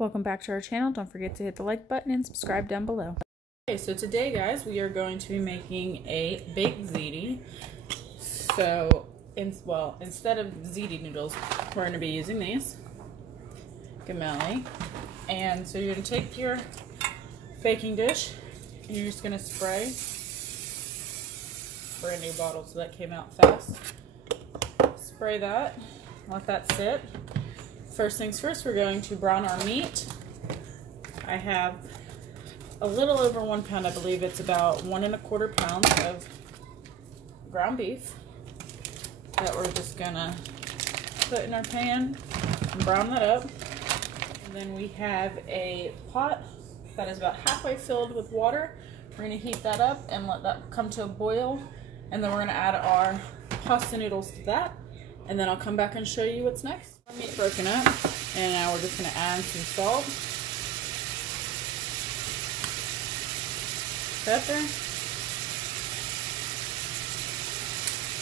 Welcome back to our channel. Don't forget to hit the like button and subscribe down below. Okay, so today guys, we are going to be making a baked ziti. So, instead of ziti noodles, we're going to be using these, Gemelli. And so you're going to take your baking dish and you're just going to spray. Brand new bottle, so that came out fast. Spray that, let that sit. First things first, we're going to brown our meat. I have a little over 1 pound, I believe it's about 1 1/4 pounds of ground beef that we're just gonna put in our pan and brown that up. And then we have a pot that is about halfway filled with water. We're gonna heat that up and let that come to a boil. And then we're gonna add our pasta noodles to that. And then I'll come back and show you what's next. Our meat broken up, and now we're just gonna add some salt, pepper,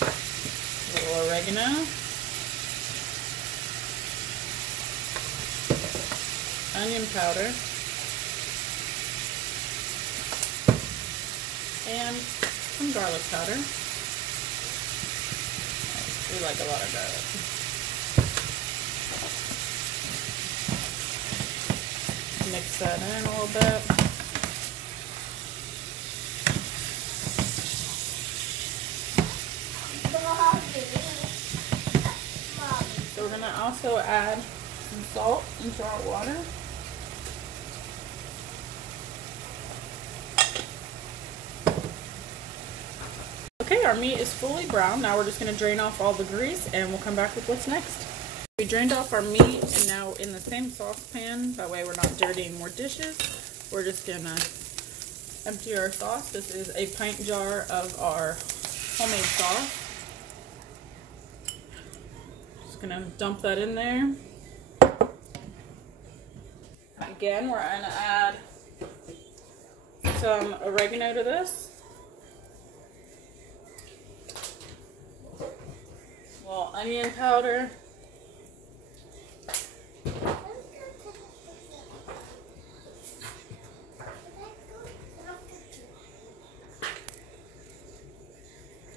a little oregano, onion powder, and some garlic powder. We like a lot of garlic. Mix that in a little bit. So we're going to also add some salt into our water. Okay, our meat is fully browned. Now we're just going to drain off all the grease and we'll come back with what's next. We drained off our meat, and now in the same saucepan, that way we're not dirtying more dishes, we're just going to empty our sauce. This is a pint jar of our homemade sauce. Just going to dump that in there. Again, we're going to add some oregano to this. A little onion powder.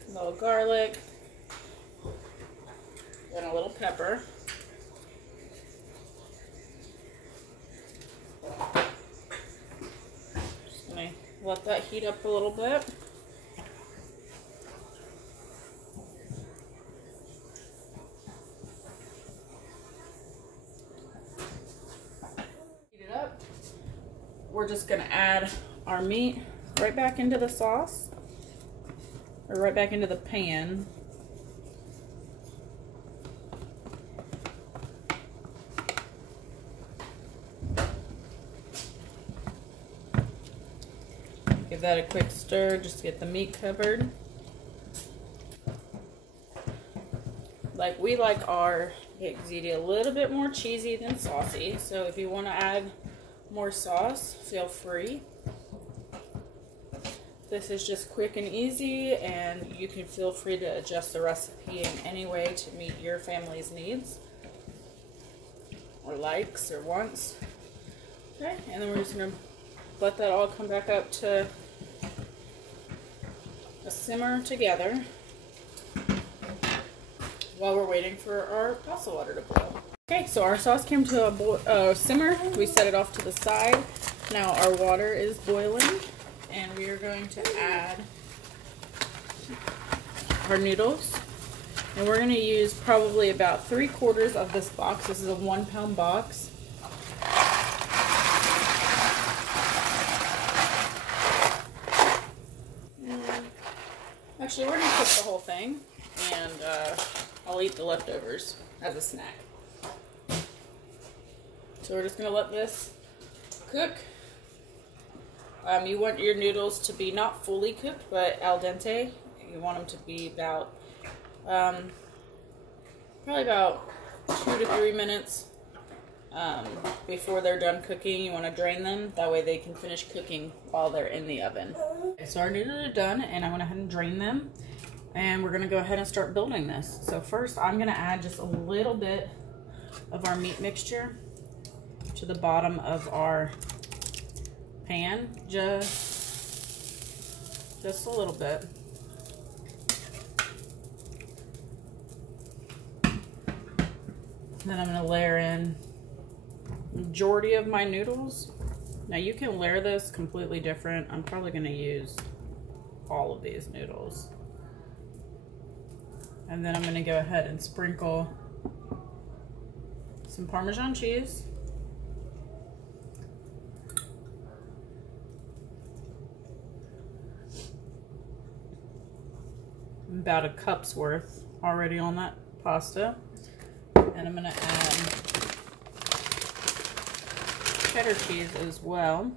A little garlic. And a little pepper. Just gonna let that heat up a little bit. We're just going to add our meat right back into the sauce, or right back into the pan. Give that a quick stir just to get the meat covered. Like, we like our baked ziti a little bit more cheesy than saucy, so if you want to add more sauce, feel free. This is just quick and easy, and you can feel free to adjust the recipe in any way to meet your family's needs or likes or wants. Okay, and then we're just going to let that all come back up to a simmer together while we're waiting for our pasta water to boil. Okay, so our sauce came to a simmer. We set it off to the side. Now our water is boiling, and we are going to add our noodles. And we're going to use probably about 3/4 of this box. This is a 1 pound box. Actually, we're going to cook the whole thing, and I'll eat the leftovers as a snack. So we're just going to let this cook. You want your noodles to be not fully cooked, but al dente. You want them to be about, probably about 2 to 3 minutes before they're done cooking. You want to drain them. That way they can finish cooking while they're in the oven. Okay, so our noodles are done, and I went ahead and drained them. And we're going to go ahead and start building this. So first I'm going to add just a little bit of our meat mixture to the bottom of our pan, just a little bit. Then I'm going to layer in the majority of my noodles. Now you can layer this completely different. I'm probably going to use all of these noodles. And then I'm going to go ahead and sprinkle some Parmesan cheese. About a cup's worth already on that pasta. And I'm going to add cheddar cheese as well.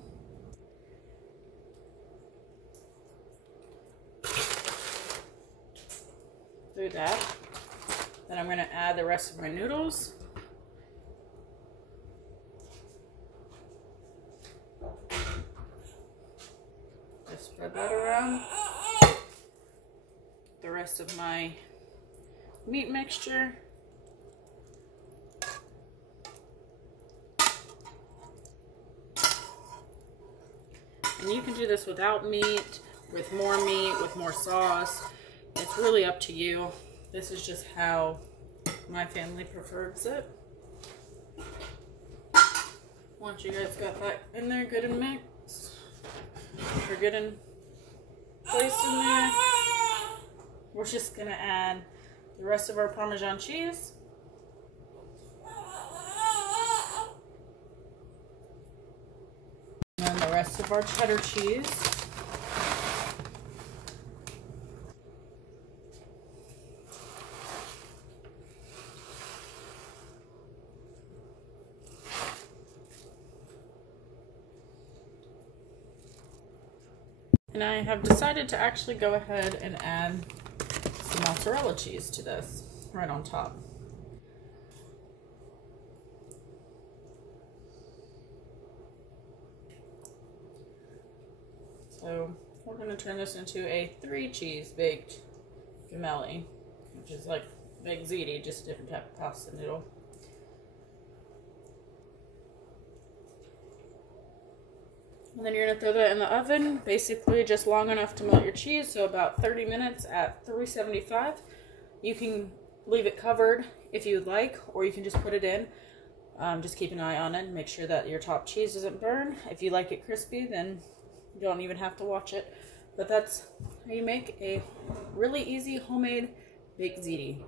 Do that. Then I'm going to add the rest of my noodles. Just spread that around. The rest of my meat mixture. And you can do this without meat, with more meat, with more sauce. It's really up to you. This is just how my family prefers it. Once you guys got that in there, good and mixed, or good and placed in there, we're just gonna add the rest of our Parmesan cheese. And the rest of our cheddar cheese. And I have decided to actually go ahead and add some mozzarella cheese to this right on top. So we're going to turn this into a 3-cheese baked Gemelli, which is like baked Ziti, just a different type of pasta noodle. And then you're going to throw that in the oven, basically just long enough to melt your cheese, so about 30 minutes at 375. You can leave it covered if you would like, or you can just put it in. Just keep an eye on it and make sure that your top cheese doesn't burn. If you like it crispy, then you don't even have to watch it. But that's how you make a really easy homemade baked Ziti.